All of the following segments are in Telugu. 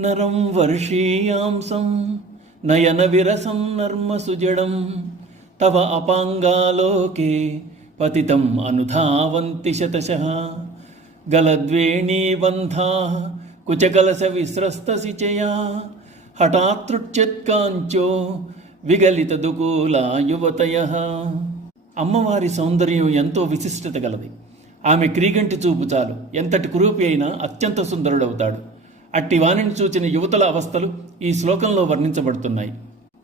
నరం వర్షీయాంసం నయన విరసం నర్మసుజడం తవ అపాంగాలోకే పతితం అనుధావంతి శతశః గలద్వేణీబంధా కుచకలశ విస్రస్తసిచయా హఠాతృచ్యత్కాంచో విగలిత దుకూలా యువతయః. అమ్మవారి సౌందర్యం ఎంతో విశిష్టత గలది. ఆమె క్రీగంటి చూపు చాలు ఎంతటి కురూపి అయినా అత్యంత సుందరుడవుతాడు. అట్టి వాణిని చూచిన యువతల అవస్థలు ఈ శ్లోకంలో వర్ణించబడుతున్నాయి.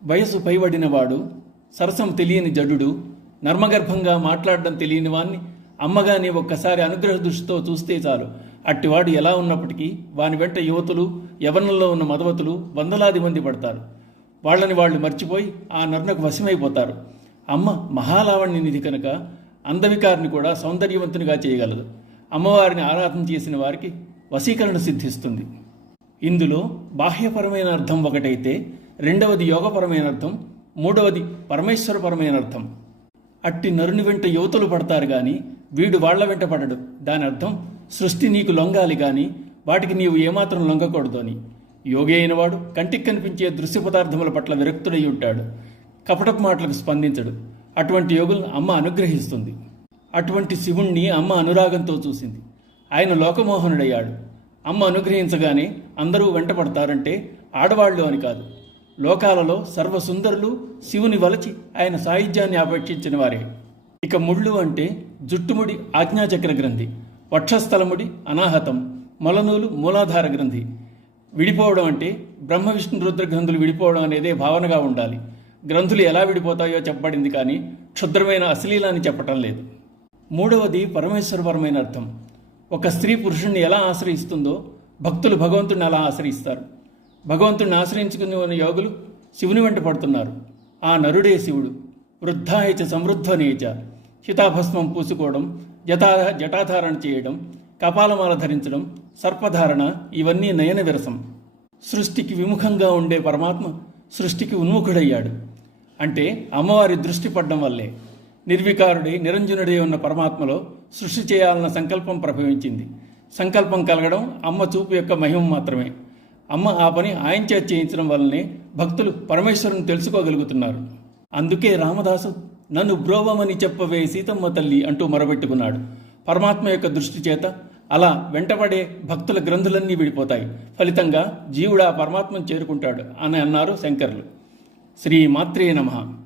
వయసు పైబడినవాడు, సరసం తెలియని జడుడు, నర్మగర్భంగా మాట్లాడడం తెలియని వాణ్ణి అమ్మగాని ఒక్కసారి అనుగ్రహ దృష్టితో చూస్తే చాలు అట్టివాడు ఎలా ఉన్నప్పటికీ వాని వెంట యువతులు, యవ్వనంలో ఉన్న మదవతులు వందలాది మంది పడతారు. వాళ్ళని వాళ్ళు మర్చిపోయి ఆ నర్నకు వశమైపోతారు. అమ్మ మహాలావణ్య నిధి కనుక అందవికారిని కూడా సౌందర్యవంతునిగా చేయగలదు. అమ్మవారిని ఆరాధన చేసిన వారికి వశీకరణ సిద్ధిస్తుంది. ఇందులో బాహ్యపరమైన అర్థం ఒకటైతే రెండవది యోగపరమైన అర్థం, మూడవది పరమేశ్వరపరమైన అర్థం. అట్టి నరుని వెంట యువతులు పడతారు గాని వీడు వాళ్ల వెంట పడడు. దాని అర్థం సృష్టి నీకు లొంగాలి గాని వాటికి నీవు ఏమాత్రం లొంగకూడదు అని. యోగి అయినవాడు కంటికి కనిపించే దృశ్య పదార్థముల పట్ల విరక్తుడై ఉంటాడు. కపటపు మాటలకు స్పందించడు. అటువంటి యోగులను అమ్మ అనుగ్రహిస్తుంది. అటువంటి శివుణ్ణి అమ్మ అనురాగంతో చూసింది. ఆయన లోకమోహనుడయ్యాడు. అమ్మ అనుగ్రహించగానే అందరూ వెంటపడతారంటే ఆడవాళ్ళు అని కాదు. లోకాలలో సర్వసుందరులు శివుని వలచి ఆయన సాయుధ్యాన్ని అపేక్షించిన వారే. ఇక ముళ్ళు అంటే జుట్టుముడి ఆజ్ఞాచక్ర గ్రంథి, వక్షస్థలముడి అనాహతం, మొలనూలు మూలాధార గ్రంథి. విడిపోవడం అంటే బ్రహ్మ విష్ణు రుద్ర గ్రంథులు విడిపోవడం అనేదే భావనగా ఉండాలి. గ్రంథులు ఎలా విడిపోతాయో చెప్పబడింది కానీ క్షుద్రమైన అశ్లీలాన్ని చెప్పటం లేదు. మూడవది పరమేశ్వరపరమైన అర్థం. ఒక స్త్రీ పురుషుణ్ణి ఎలా ఆశ్రయిస్తుందో భక్తులు భగవంతుడిని అలా ఆశ్రయిస్తారు. భగవంతుడిని ఆశ్రయించుకునే యోగులు శివుని వెంట పడుతున్నారు. ఆ నరుడే శివుడు. వృద్ధాయచ సమృద్ధనేచ, చితాభస్మం పూసుకోవడం, జటాధారణ చేయడం, కపాలమాల ధరించడం, సర్పధారణ ఇవన్నీ నయన విరసం. సృష్టికి విముఖంగా ఉండే పరమాత్మ సృష్టికి ఉన్ముఖుడయ్యాడు. అంటే అమ్మవారి దృష్టి పడ్డం వల్లే. నిర్వికారుడై నిరంజనుడై ఉన్న పరమాత్మలో సృష్టి చేయాలన్న సంకల్పం ప్రభవించింది. సంకల్పం కలగడం అమ్మ చూపు యొక్క మహిమ మాత్రమే. అమ్మ ఆ పని ఆయన చేత చేయించడం వల్లనే భక్తులు పరమేశ్వరుని తెలుసుకోగలుగుతున్నారు. అందుకే రామదాసు నన్ను బ్రోవమని చెప్పవే సీతమ్మ తల్లి అంటూ మొరబెట్టుకున్నాడు. పరమాత్మ యొక్క దృష్టి చేత అలా వెంటబడే భక్తుల గ్రంథులన్నీ విడిపోతాయి. ఫలితంగా జీవుడు ఆ పరమాత్మను చేరుకుంటాడు అని అన్నారు శంకరులు. శ్రీమాత్రే నమః.